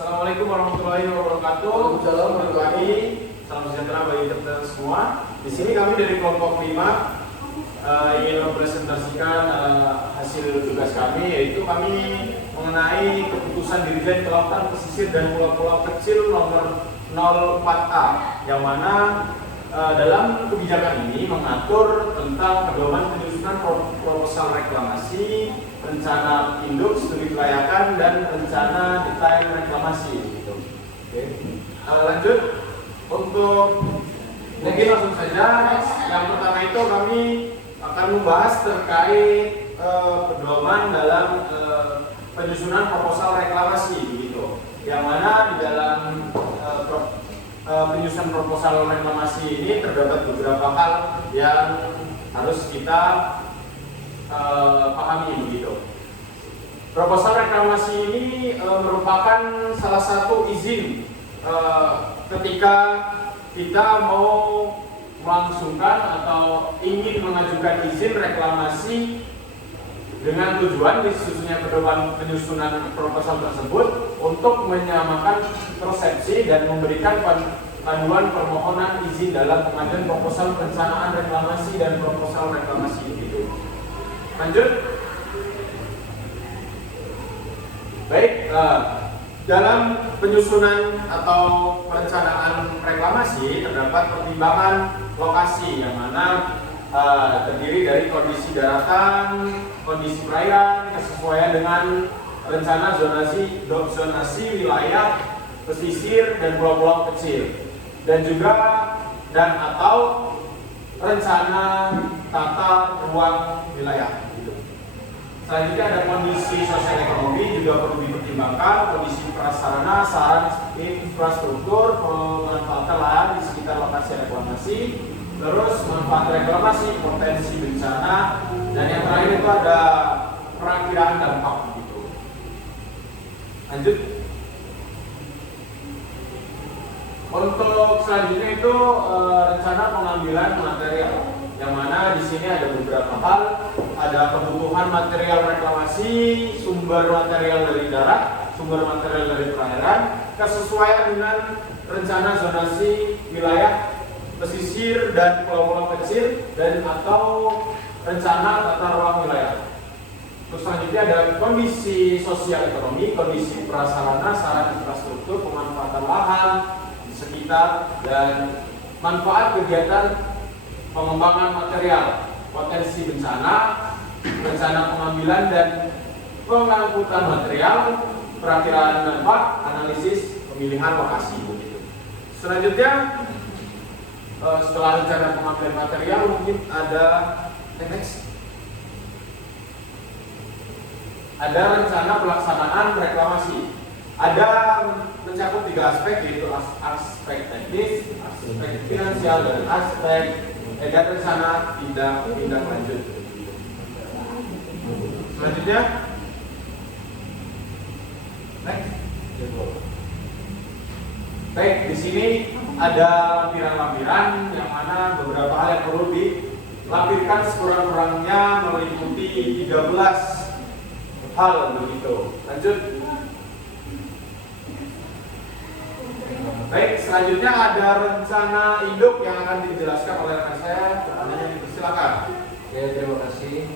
Assalamualaikum warahmatullahi wabarakatuh. Selamat pagi, salam sejahtera bagi kita semua. Di sini kami dari kelompok 5 ingin mempresentasikan hasil tugas kami, yaitu kami mengenai keputusan Dirjen Kelautan Pesisir dan Pulau-Pulau Kecil nomor 04A, yang mana dalam kebijakan ini mengatur tentang pedoman penyusunan proposal reklamasi, rencana induk studi kelayakan, dan rencana detail reklamasi. Gitu. Oke. Lanjut untuk mungkin langsung saja. Yang pertama itu kami akan membahas terkait pedoman dalam penyusunan proposal reklamasi, gitu. Yang mana di dalam penyusunan proposal reklamasi ini terdapat beberapa hal yang harus kita pahami, begitu. Proposal reklamasi ini merupakan salah satu izin ketika kita mau melangsungkan atau ingin mengajukan izin reklamasi dengan tujuan disusunnya pedoman penyusunan proposal tersebut untuk menyamakan persepsi dan memberikan panduan permohonan izin dalam pengajuan proposal perencanaan reklamasi dan proposal reklamasi itu. Lanjut. Baik, dalam penyusunan atau perencanaan reklamasi terdapat pertimbangan lokasi, yang mana terdiri dari kondisi daratan, kondisi perairan, kesesuaian dengan rencana zonasi wilayah pesisir dan pulau-pulau kecil, dan juga atau rencana tata ruang wilayah. Gitu. Selanjutnya ada kondisi sosial ekonomi, juga perlu dipertimbangkan kondisi prasarana, sarana infrastruktur, pemanfaatan lahan di sekitar lokasi reklamasi, terus manfaat reklamasi, potensi bencana, dan yang terakhir itu ada perakiraan dampak. Gitu. Lanjut. Untuk selanjutnya itu rencana pengambilan material, yang mana di sini ada beberapa hal. Ada kebutuhan material reklamasi, sumber material dari darat, sumber material dari perairan, kesesuaian dengan rencana zonasi wilayah pesisir dan pulau-pulau kecil, dan atau rencana tata ruang wilayah. Terus selanjutnya ada kondisi sosial ekonomi, kondisi prasarana, sarana infrastruktur, pemanfaatan lahan di sekitar, dan manfaat kegiatan pengembangan material, potensi bencana, rencana pengambilan dan pengangkutan material, perakiraan dampak, analisis pemilihan lokasi. Begitu. Selanjutnya, setelah rencana pengambilan material, mungkin ada next. Ada rencana pelaksanaan reklamasi. Ada mencakup 3 aspek, yaitu aspek teknis, aspek finansial, dan aspek rencana tindak lanjut. Selanjutnya, next. Baik, di sini ada lampiran-lampiran yang mana beberapa hal yang perlu dilampirkan sekurang-kurangnya meliputi 13 hal, begitu. Lanjut. Baik, selanjutnya ada rencana induk yang akan dijelaskan oleh rekan saya. Pertanyaannya dipersilakan. Ya, terima kasih.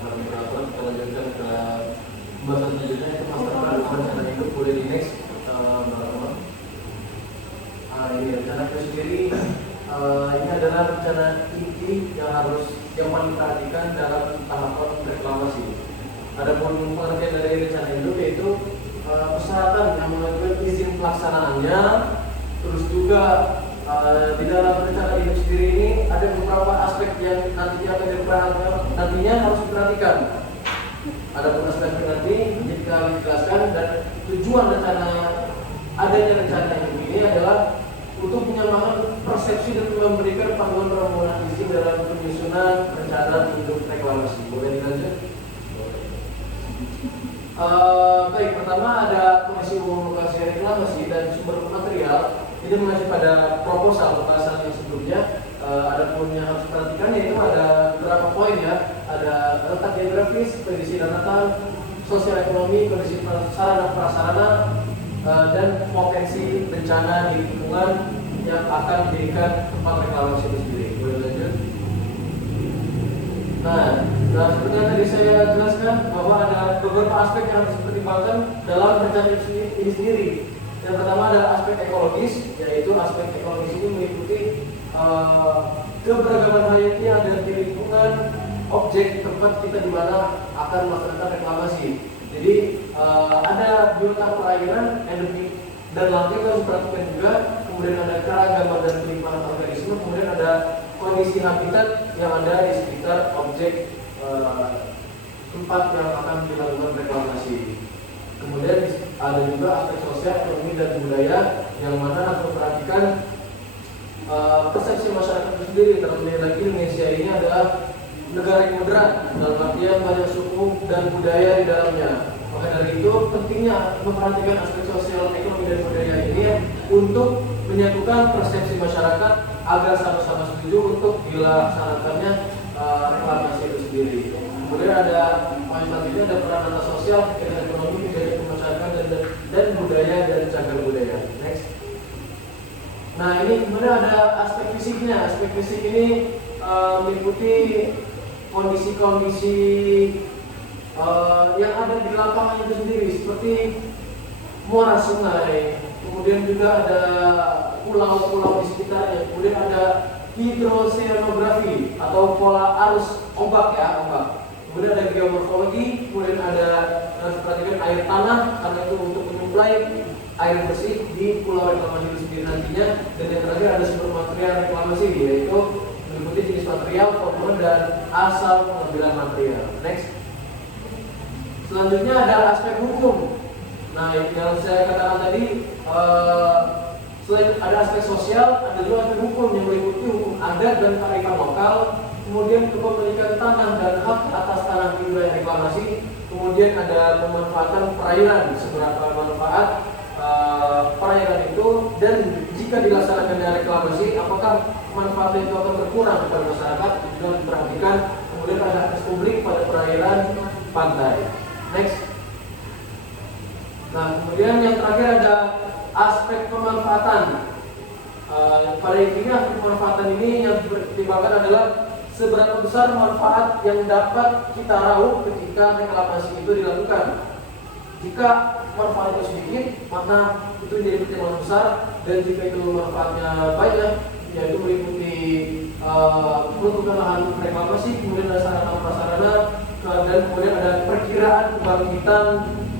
Peraturan kita lanjutkan ke pembahasan selanjutnya, itu master plan rencana induk. Boleh di next, teman-teman. Ini rencana itu sendiri. Ini adalah rencana inti yang paling diperhatikan dalam tahapan reklamasi. Adapun pengertian dari rencana induk yaitu persyaratan yang mengajukan izin pelaksanaannya. Terus juga di dalam rencana induk sendiri ini ada beberapa aspek yang nantinya harus diperhatikan. Adapun aspek nanti jika dijelaskan, dan tujuan adanya rencana induk ini adalah untuk menyamakan persepsi dan memberikan panduan permohonan izin dalam penyusunan rencana induk reklamasi. Boleh dilanjut? Baik, pertama ada kondisi umum lokasi reklamasi dan sumber material. Ini mengacu pada proposal pembahasan yang sebelumnya. Adapun yang harus diperhatikan yaitu ada beberapa poin, ya. Ada letak geografis, kondisi daratan, sosial ekonomi, kondisi sarana prasarana, dan potensi bencana di lingkungan yang akan dijadikan tempat reklamasi itu sendiri. Boleh lanjut? Nah, seperti yang tadi saya jelaskan bahwa ada beberapa aspek yang harus dipertimbangkan dalam rencana ini sendiri. Yang pertama adalah aspek ekologis, yaitu aspek ekologis ini meliputi keberagaman hayati yang ada di lingkungan objek tempat kita di mana akan melaksanakan reklamasi. Jadi ada biota perairan, endemik dan langit harus diperhatikan juga. Kemudian ada keragaman dan penyimpanan organisme. Kemudian ada kondisi habitat yang ada di sekitar objek tempat yang akan dilakukan reklamasi. Kemudian ada juga aspek sosial, ekonomi dan budaya yang mana harus memperhatikan persepsi masyarakat itu sendiri. Terlebih lagi Indonesia ini adalah negara yang moderat dalam artian banyak suku dan budaya di dalamnya. Maka dari itu pentingnya memperhatikan aspek sosial, ekonomi dan budaya ini untuk menyatukan persepsi masyarakat agar sama-sama setuju untuk dilaksanakannya reklamasi itu sendiri. Kemudian ada poin selanjutnya, ada peran antara sosial, kegiatan ekonomi, kegiatan masyarakat dan budaya dan cagar budaya. Next. Nah ini kemudian ada aspek fisiknya. Aspek fisik ini meliputi kondisi-kondisi yang ada di lapangan itu sendiri, seperti muara sungai, kemudian juga ada pulau-pulau di sekitarnya, kemudian ada hidroseanografi atau pola arus ombak ya, ombak. Kemudian ada geomorfologi, kemudian ada perhatikan air tanah karena itu untuk menyuplai air bersih di pulau reklamasi itu sendiri nantinya. Dan yang terakhir ada sumber material reklamasi, yaitu meliputi jenis material, komponen dan asal pengambilan material. Next. Selanjutnya ada aspek hukum. Nah, yang saya katakan tadi, selain ada aspek sosial, ada juga aspek hukum yang meliputi hukum adat dan kearifan lokal, kemudian kepemilikan tanah dan hak atas tanah di wilayah reklamasi, kemudian ada pemanfaatan perairan, seberapa manfaat perairan itu, dan jika dilaksanakan dengan reklamasi, apakah manfaatnya itu akan berkurang kepada masyarakat, itu juga diperhatikan. Kemudian ada akses publik pada perairan pantai. Next. Nah, kemudian yang terakhir ada aspek pemanfaatan. Pada intinya pemanfaatan ini yang dipertimbangkan adalah seberapa besar manfaat yang dapat kita raup ketika reklamasi itu dilakukan. Jika manfaat itu sedikit, maka itu menjadi pertimbangan besar, dan jika itu manfaatnya banyak, yaitu meliputi peruntukan lahan reklamasi, kemudian ada sarana prasarana, dan kemudian ada perkiraan kebangkitan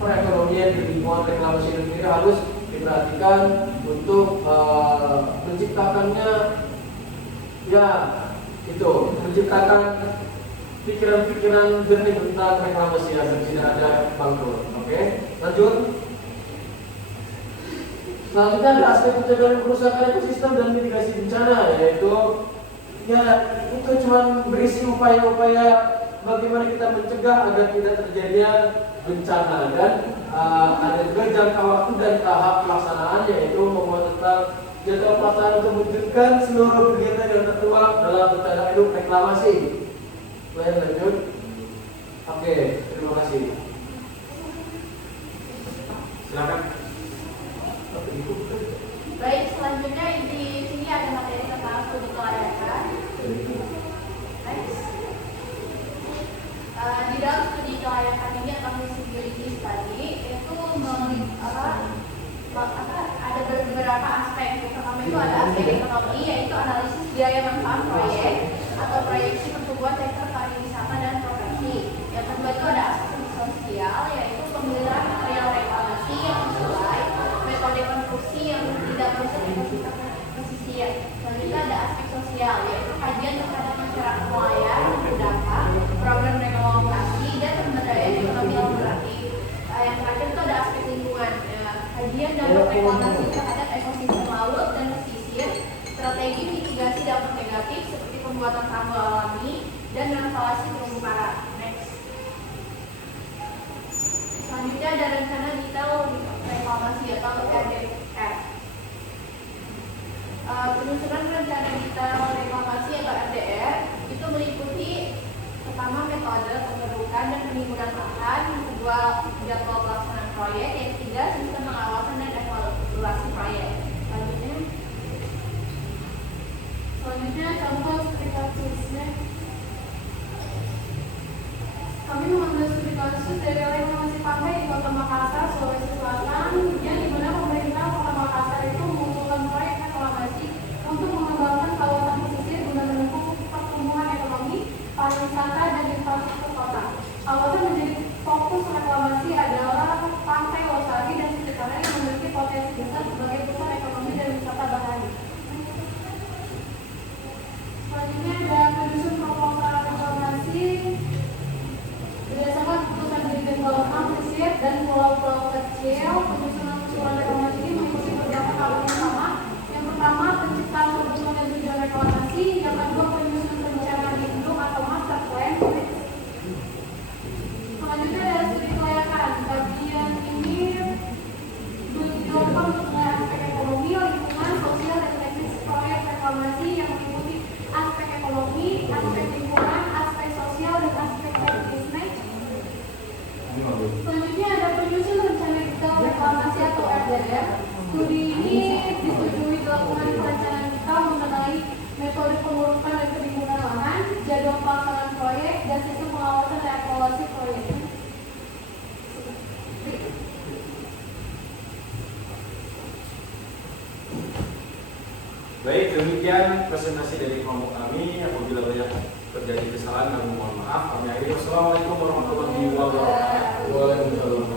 perekonomian di lingkungan reklamasi itu sendiri harus diperhatikan untuk menciptakannya, ya itu menciptakan pikiran-pikiran jernih tentang reklamasi agar tidak ada bangkrut. Oke, lanjut. Selanjutnya ada aspek pencegahan kerusakan ekosistem dan mitigasi bencana, yaitu ya itu cuma berisi upaya-upaya bagaimana kita mencegah agar tidak terjadinya bencana, dan ada juga jangka waktu dan tahap pelaksanaan, yaitu membuat tentang jadwal pelaksanaan untuk mewujudkan seluruh kegiatan yang tertuang dalam rencana induk reklamasi. Boleh lanjut? Oke, terima kasih. Silakan. Baik, selanjutnya di sini ada materi tentang studi kelayakan. Next. Di dalam studi kelayakan ini atau feasibility study itu ada beberapa aspek. Yang pertama itu ada aspek ekonomi, yaitu analisis biaya manfaat proyek atau proyeksi pertumbuhan sektor pariwisata dan profesi. Yang kedua itu ada aspek sosial, yaitu pemilihan material reklamasi yang sesuai, metode konstruksi yang tidak merusak ekosistem pesisir. Selanjutnya ada aspek sosial, yaitu kajian terhadap masyarakat nelayan yang terdampak, program reklamasi dan pemberdayaan ekonomi alternatif. Yang terakhir itu ada aspek lingkungan, kajian dampak reklamasi terhadap ekosistem laut dan pesisir, strategi mitigasi dampak negatif seperti pembuatan tanggul alami dan instalasi terumbu karang. Next. Selanjutnya ada rencana detail reklamasi atau RDR. Penyusunan rencana detail reklamasi atau RDR itu meliputi pertama metode pembentukan dan penimbunan lahan, yang kedua jadwal pelaksanaan proyek, yang ketiga sistem pengawasan dan Baik, demikian presentasi dari kelompok kami. Apabila banyak terjadi kesalahan, kami mohon maaf. Kami akhiri. Wassalamualaikum warahmatullahi wabarakatuh. Waalaikumsalam.